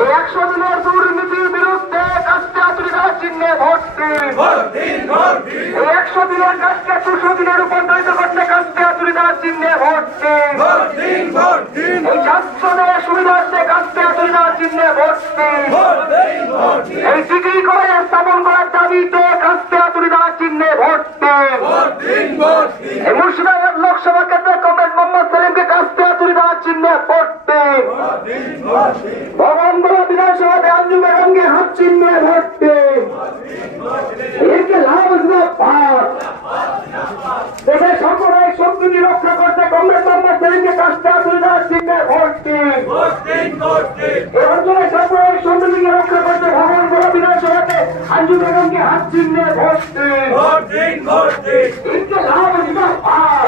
এই 100 দিনের দুর্নীতির বিরুদ্ধে কাস্তে আতুরিদার চিহ্নে ভোট দিন। এই 100 দিনের কাজকে 200 দিনে রূপান্তরিত করতে কাস্তে আতুরিদার চিহ্নে ভোট দিন। এই ছাত্রদের সুবিধার্থে কাস্তে আতুরিদার চিহ্নে ভোট দিন। এই ডিগ্রি কলেজ স্থাপন করার দাবিতে কাস্তে আতুরিদার চিহ্নে ভোট দিন। এই মুর্শিদাবাদ লোকসভা কেন্দ্রের কমরেড মোহাম্মদ সেলিমকে কাস্তে আতুরিদার চিহ্নে ভোট দিন। ভগবানগোলা বিধানসভাতে আঞ্জুম বেগমকে হাত চিহ্নে ভোট দিন। একে লাভ না পাস দেশের সাম্প্রদায়িক সম্প্রীতি রক্ষা করতে কমরেড মোহাম্মদ সেলিমকে কাস্তে আতুরিদার চিহ্নে ভোট দিন। এই অঞ্চলের সাম্প্রদায়িক সম্প্রীতিকে রক্ষা করতে ভগবানগোলা বিধানসভাতে আঞ্জুম বেগমকে হাত চিহ্নে ভোট দিন। একে লাভ না পাস